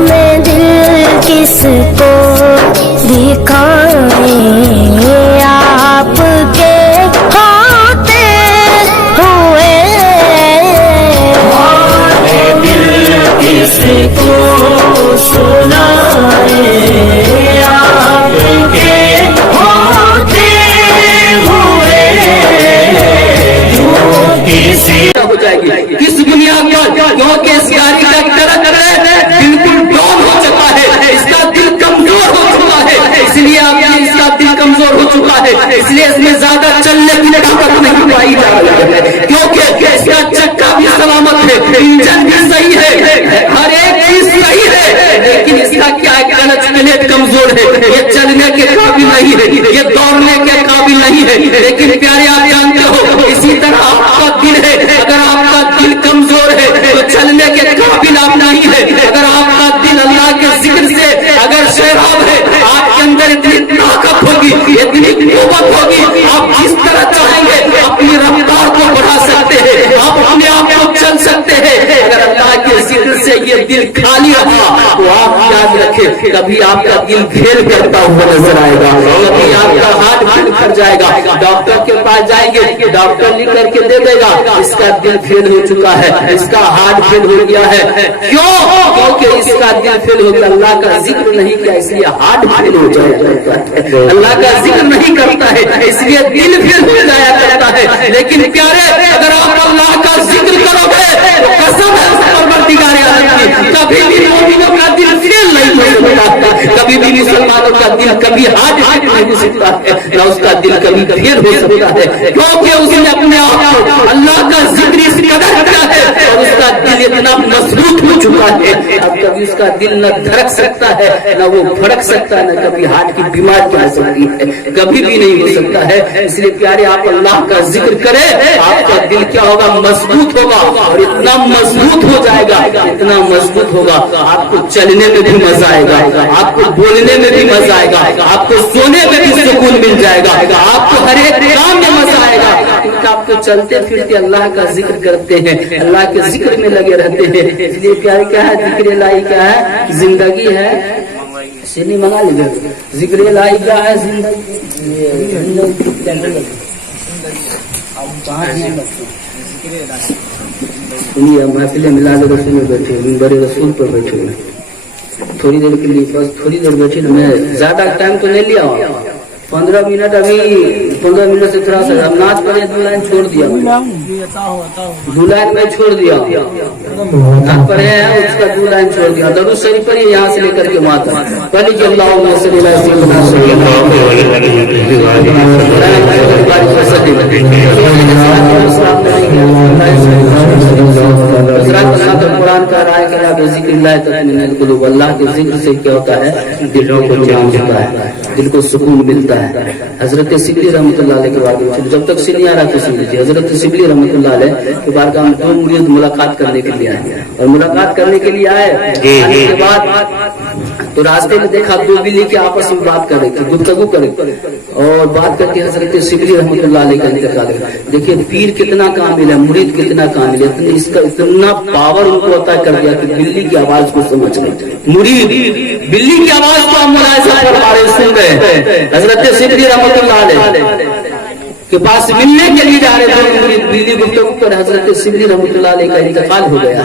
میں دل کس کو دکھائیں آپ کے ہوتے ہوئے دل کس کو سنائیں آپ کے ہوتے ہوئے کسی ہو جائے گی کس دنیا کا کیونکہ اس گاڑی کا کرک بالکل ڈاؤن ہو چکا ہے اس کا دل کمزور ہو چکا ہے اس لیے آپ اس کا دل کمزور ہو چکا ہے اس لیے اس میں زیادہ چلنے کی طاقت نہیں پائی جا رہی ہے کیونکہ اس کا چکا بھی سلامت ہے انجن بھی صحیح ہے ہر ایک چیز صحیح ہے لیکن اس کا کیا کلچ پلیٹ کمزور ہے یہ چلنے کے قابل نہیں ہے یہ دوڑنے کے قابل نہیں ہے لیکن پیارے آپ جانتے ہو اسی طرح آپ کا دل ہے اگر آپ کا دل کمزور ہے تو چلنے کے قابل آپ نہیں ہے اگر آپ کا دل اللہ کے ذکر سے اگر شیراب ہے آپ کے اندر اتنی طاقت ہوگی اتنی قوت ہوگی آپ جس طرح چاہیں گے اپنی رفتار کو بڑھا سکتے ہیں آپ اپنے آپ کو چل سکتے ہیں اگر اللہ کے ذکر سے یہ دل خالی رہا تو آپ یاد رکھیں کبھی آپ کا دل پھیل کرتا ہوا نظر آئے گا کبھی آپ کا ہاتھ پھیل کر جائے گا ڈاکٹر کے پاس جائیں گے ڈاکٹر لکھ کر کے دے دے گا اس کا دل فیل ہو چکا ہے اس کا ہارٹ فیل ہو گیا ہے کیوں کیونکہ اس کا دل فیل ہو گیا اللہ کا ذکر نہیں کیا اس لیے ہارٹ فیل ہو جایا کرتا ہے اللہ کا ذکر نہیں کرتا ہے اس لیے دل فیل ہو جایا کرتا ہے لیکن پیارے اگر آپ اللہ کا ذکر کرو گے تو قسم ہے پروردگار عالم کی کبھی بھی مومنوں کا دل فیل نہیں ہو سکتا کبھی بھی مسلمانوں کا دل کبھی ہارٹ فیل نہیں ہو سکتا ہے نہ اس کا دل کبھی فیل ہو سکتا ہے کیونکہ اس نے اپنے آپ کو اللہ کا ذکر اس قدر کیا ہے اور اس کا دل اتنا مضبوط ہو چکا ہے اب کبھی اس کا دل نہ دھڑک سکتا ہے نہ وہ بھڑک سکتا ہے نہ کبھی ہارٹ کی بیماری آ سکتی ہے کبھی بھی نہیں ہو سکتا ہے اس لیے پیارے آپ اللہ کا ذکر کریں آپ کا دل کیا ہوگا مضبوط ہوگا اور اتنا مضبوط ہو جائے گا اتنا مضبوط ہوگا آپ کو چلنے میں بھی مزہ آئے گا آپ کو بولنے میں بھی مزہ آئے گا آپ کو سونے میں بھی سکون مل جائے گا آپ کو ہر ایک کام میں مزہ آئے گا آپ تو چلتے پھرتے اللہ کا ذکر کرتے ہیں اللہ کے ذکر میں لگے رہتے ہیں اس لیے پیارے کیا ہے ذکر الہی کیا ہے زندگی ہے سینی منگا لیجیے ذکر الہی کیا ہے زندگی محفلیں ملا لے رسول میں بیٹھے منبر رسول پر بیٹھے تھوڑی دیر کے لیے بس تھوڑی دیر بیٹھے میں زیادہ ٹائم تو نہیں لیا 15 منٹ ابھی 15 منٹ سے تھوڑا سا ہم ناچ پڑے 2 لائن چھوڑ دیا 2 لائن میں چھوڑ دیا پڑھے ہیں اس کا 2 لائن چھوڑ دیا درود شریف پر یہاں سے لے کر کے وہاں تک پہلے کہ اللہم صلی اللہ علیہ وسلم قرآن کا رائے کرا کہ ذکر اللہ تطمئن القلوب اللہ کے ذکر سے کیا ہوتا ہے دلوں کو چین ہوتا ہے دل کو سکون ملتا ہے حضرت سبلی رحمۃ اللہ علیہ کے بارے میں جب تک سن نہیں آ رہا تو سن لیجیے حضرت سبلی رحمۃ اللہ علیہ کے بارے میں 2 مرید ملاقات کرنے کے لیے آئے اور ملاقات کرنے کے لیے آئے آنے کے بعد تو راستے میں دیکھا 2 بلی کے آپس میں بات کر رہے تھے گفتگو کر رہے اور بات کر کے حضرت سبلی رحمۃ اللہ علیہ کا انتقال ہے دیکھیے پیر کتنا کامل ہے مرید کتنا کامل ہے اس کا اتنا پاور ان کو عطا کر دیا کہ بلی کی آواز کو سمجھ رہے مرید بلی کی آواز کو ہم ملاحظہ فرما رہے سن رہے حضرت سبلی رحمۃ اللہ علیہ کے پاس ملنے کے لیے جا رہے تھے مرید بلی گفتگو پر حضرت سبلی رحمۃ اللہ علیہ کا انتقال ہو گیا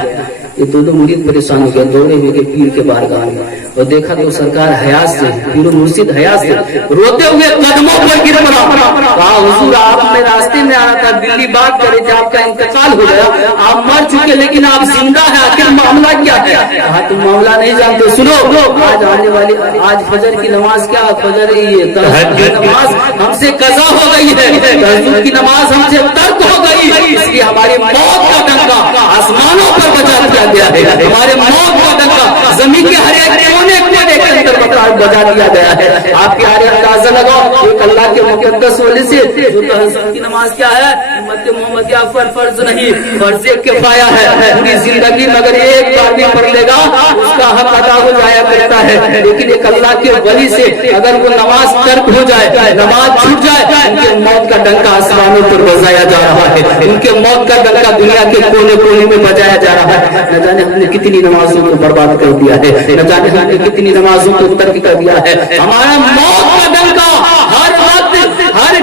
یہ دونوں مرید پریشان ہو گئے دوڑے ہوئے پیر کے بارگاہ میں اور دیکھا تو سرکار حیات سے پیر مرشد حیات سے روتے ہوئے قدموں پر گر پڑا کہا حضور آپ میں راستے میں آ رہا تھا بلی بات کرے کہ آپ کا انتقال ہو گیا آپ مر چکے لیکن آپ زندہ ہیں آخر معاملہ کیا ہے کہا تم معاملہ نہیں جانتے سنو آج آنے والی آج فجر کی نماز کیا فجر تہجد کی نماز ہم سے قضا ہو گئی ہے تہجد کی نماز ہم سے ترک ہو گئی اس لیے ہماری موت کا ڈنکا آسمانوں پر بجا دیا گیا ہے ہمارے موت کا ڈنکا زمین کے ہر ایک کونے کونے کے اندر بجا دیا گیا ہے آپ پیارے اندازہ لگاؤ ایک اللہ کے مقدس ولی سے جو تہجد کی نماز کیا ہے امت محمدیہ پر فرض نہیں فرض کفایہ ہے پوری زندگی میں اگر ایک بار بھی پڑھ لے گا اس کا حق ادا ہو جایا کرتا ہے، لیکن ایک اللہ کے ولی سے اگر وہ نماز ترک ہو جائے، نماز چھوٹ جائے، ان کے موت کا ڈنکا آسمانوں پر بجایا جا رہا ہے، ان کے موت کا ڈنکا دنیا کے کونے کونے میں بجایا جا رہا ہے۔ نہ جانے ہم نے کتنی نمازوں کو برباد کر دیا ہے، نہ جانے ہم نے کتنی نمازوں کو ترک کر دیا ہے۔ ہمارا موت کا ڈنکا ہر وقت ہر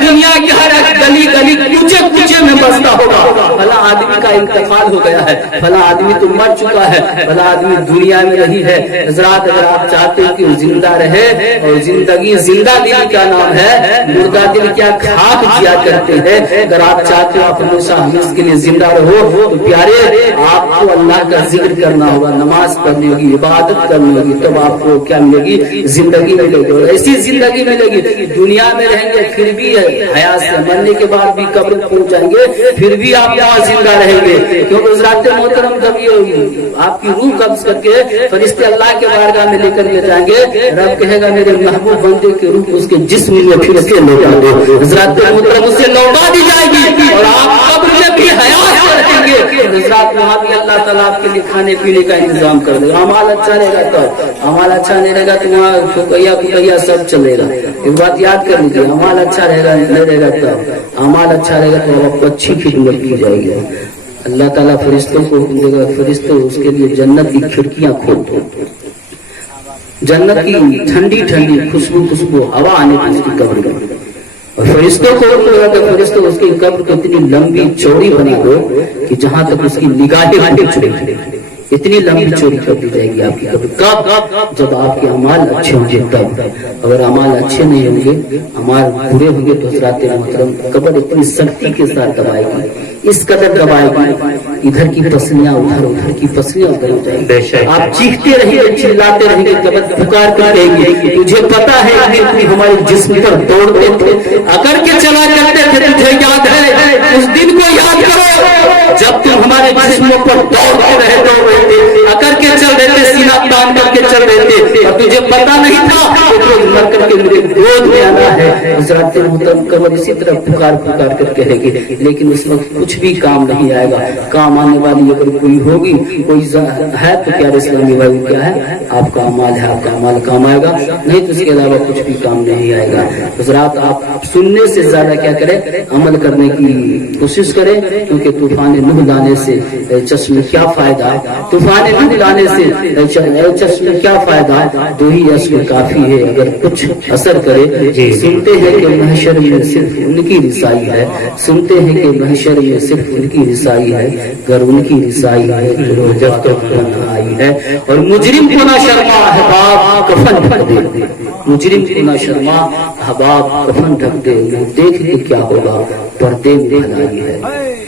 دنیا کے ہر گلی گلی کوچے کوچے میں بستا ہوگا، بھلا آدمی کا انتقال ہو گیا ہے، بھلا آدمی تو مر چکا ہے، بھلا آدمی دنیا میں نہیں ہے۔ حضرات اگر آپ چاہتے ہیں کہ وہ زندہ رہے، اور زندگی زندہ دل کا نام ہے، مردہ دل کیا کھاک جیا کرتے ہیں، اگر آپ چاہتے ہو آپ ہمیشہ ہمیشہ کے لیے زندہ رہو تو پیارے آپ کو اللہ کا ذکر کرنا ہوگا، نماز پڑھنی ہوگی، عبادت کرنی ہوگی، تب آپ کو کیا ملے گی؟ زندگی ملے گی، اور ایسی زندگی ملے گی۔ دنیا میں رہیں گے پھر بھی حیات سے، مرنے کے بعد بھی قبر پہنچ جائیں گے پھر بھی آپ یہاں زندہ رہیں گے، کیونکہ حضرات محترم جب یہ آپ کی روح قبض کر کے فرشتے اللہ کے بارگاہ میں لے کر کے جائیں گے، رب کہے گا میرے محبوب بندے کی روح اس کے جسم میں پھر سے لوٹا دو، حضرات محترم اسے لوٹا دی جائے گی اور آپ قبر میں بھی حیات سے رہیں گے۔ حضرات وہاں بھی اللہ تعالیٰ آپ کے لیے کھانے پینے کا انتظام کر دے گا، عمل اچھا رہے گا تو، عمل اچھا نہیں رہے گا تو وہاں کھوکیا سب چلے گا۔ ایک بات یاد کر لیجیے، عمل اچھا رہے گا نہیں رہے گا تو، عمل اچھا رہے گا تو آپ کو اچھی خدمت کی جائے گی۔ اللہ تعالیٰ فرشتوں کو دے گا، فرشتوں اس کے لیے جنت کی کھڑکیاں کھول دو، جنت کی ٹھنڈی ٹھنڈی خوشبو ہوا آنے کی اس کی قبر میں، اور فرشتوں کو فرشتوں اس کی قبر کو اتنی لمبی چوڑی بنا دو کہ جہاں تک اس کی نگاہیں چڑے، اتنی لمبی چوری کر دی جائے گی آپ کی قبر۔ کب؟ جب آپ کے اعمال اچھے ہوں گے تب، اگر اعمال اچھے نہیں ہوں گے، اعمال برے ہوں گے تو حضرات محترم قبر اتنی سختی کے ساتھ دبائے گی، اس قدر دبائے گی، ادھر کی پسلیاں ادھر، ادھر کی پسلیاں ادھر ہو جائیں گی، آپ چیختے رہیں گے، چلاتے رہیں گے، قبر پکار کر رہیں گے، تجھے پتا ہے کہ ہمارے جسم پر دوڑتے تھے، اگر کے چلا کرتے تھے، تجھے یاد ہے اس دن کو یاد کرو جب تم ہمارے جسموں پر دوڑتے رہے اکر کے چل رہے تھے، سینہ تان کر کے چل رہے تھے، اور تجھے پتا نہیں تھا کہ مر کر کے میرے گود میں آنا ہے۔ حضرات محترم قبر اسی طرح پکار کے کہے گی، لیکن اس وقت کچھ بھی کام نہیں آئے گا۔ کام آنے والی اگر کوئی ہوگی، کوئی ہے تو پیارے اسلامی بھائی کیا ہے؟ آپ کا اعمال ہے، آپ کا اعمال کام آئے گا، نہیں تو اس کے علاوہ کچھ بھی کام نہیں آئے گا۔ حضرات آپ سننے سے زیادہ کیا کریں؟ عمل کرنے کی کوشش کریں، کیونکہ طوفان نوح لانے سے چشم کیا فائدہ، طوفان نوح لانے سے چشم کیا فائدہ، دو ہی عشق کافی ہے اگر کچھ اثر کرے۔ سنتے ہیں کہ محشر میں صرف ان کی رسائی ہے، سنتے ہیں کہ محشر میں صرف ان کی رسائی ہے، گر ان کی رسائی ہے جو جب تک آئی ہے، اور مجرم کو نہ شرما احباب کفن ڈھک دے، مجرم کو نہ شرما احباب کفن ڈھک دے، وہ دیکھ کے کیا ہوگا پردے میں بھلائی ہے،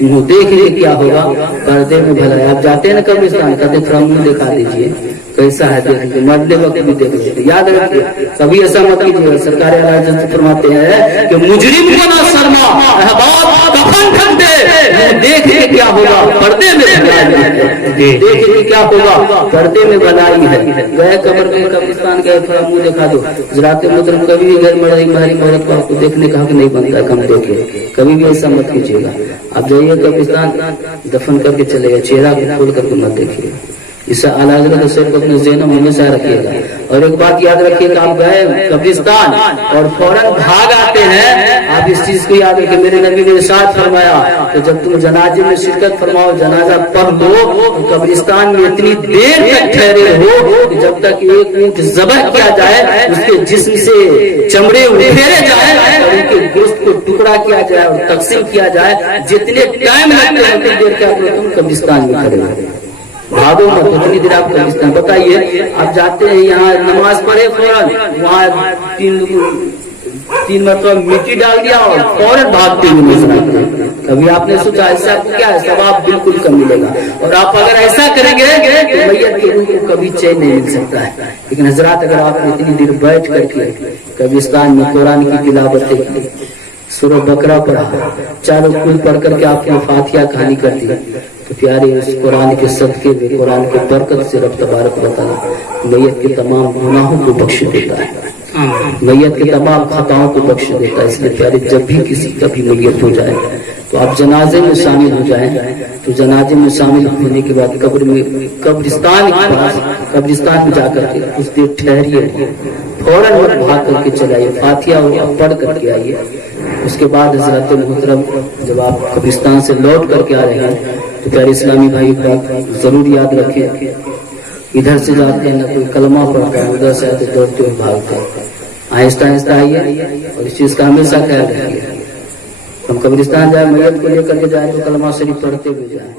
وہ دیکھ لے کیا ہوگا پردے میں بھلائی۔ آپ جاتے ہیں نا قبرستان، کہتے تھوڑا منہ دکھا دیجیے کیسا ہے، دیکھ لیجیے، مرنے وقت بھی دیکھ لیجیے، یاد رکھیے کبھی ایسا مت کیجیے۔ سرکار اعلیٰ حضرت فرماتے ہیں کہ مجرم کو نہ شرما احباب کفن ڈھک دے، وہ دیکھ لے کیا ہوگا پردے میں بھلائی ہے، دیکھ لے کیا ہوگا پردے میں بھلائی ہے۔ گئے قبر گئے قبرستان گئے، تھوڑا منہ دکھا دو۔ حضرات محترم کبھی بھی گھر مہاری عورت کو آپ کو دیکھنے کا حق نہیں بنتا، کم دیکھے، کبھی بھی ایسا مت کیجیے گا۔ آپ جائیے قبرستان دفن کر کے چلے گا، چہرہ کو کھول کر کے مت دیکھیے، اس سے اعلیٰ حضرت صرف اپنے ذہن میں ہمیشہ رکھیے گا۔ اور ایک بات یاد رکھیے کہ آپ گئے قبرستان اور فوراً بھاگ آتے ہیں، آپ اس چیز کو یاد رکھیں، میرے نبی نے ارشاد فرمایا کہ جب تم جنازے میں شرکت فرماؤ، جنازہ پڑھ لو، تو قبرستان میں اتنی دیر تک ٹھہرے ہو کہ جب تک ایک اونٹ ذبح کیا جائے، اس کے جسم سے چمڑے اتھیرے جائیں اور ان کے گوشت کو ٹکڑا کیا جائے اور تقسیم کیا جائے، جتنے ٹائم لگتے ہیں اتنی دیر کیا تم قبرستان میں کھڑے ہو، بھاگو مت، اتنی دیر آپ قبرستان۔ بتائیے آپ جاتے ہیں یہاں نماز پڑھے، فوراً وہاں تین مرتبہ مٹی ڈال دیا اور فوراً بھاگتے ہوئے نظر آتے ہیں۔ کبھی آپ نے سوچا ایسا آپ کو کیا ہے؟ ثواب بالکل کم ملے گا، اور آپ اگر ایسا کریں گے تو میت کی روح کو کبھی چین نہیں مل سکتا ہے۔ لیکن حضرات اگر آپ نے اتنی دیر بیٹھ کر کے قبرستان میں قرآن کی تلاوتیں کی، سورہ بقرہ پڑھا، چاروں کل پڑھ کر کے آپ نے فاتحہ کہانی کر دی، تو پیارے اس قرآن کے صدقے میں، قرآن کے برکت سے رب تبارک و تعالیٰ میت کے تمام گناہوں کو بخش دیتا ہے۔ میت کے تمام خطاؤں کو بخش دیتا ہے. اس لیے پیارے جب بھی کسی کا بھی میت ہو جائے تو آپ جنازے میں شامل ہو جائیں. تو جنازے میں شامل ہونے کے بعد قبرستان میں جا کر کے کچھ دیر ٹھہریے, فوراً بھاگ کر کے چلائیے, فاتحہ پڑھ کر کے آئیے. اس کے بعد حضرت محترم جب آپ قبرستان سے لوٹ کر کے آ رہے ہیں تو پیارے اسلامی بھائی بات ضرور یاد رکھیں, ادھر سے جاتے ہیں نہ کوئی کلمہ پڑھتا ہے, ادھر سے آتے دوڑتے ہوئے بھاگتے ہیں. آہستہ آہستہ آئیے اور اس چیز کا ہمیشہ خیال رکھیے. ہم قبرستان جائیں, میت کو لے کر کے جائیں تو کلمہ شریف پڑھتے ہوئے جائیں.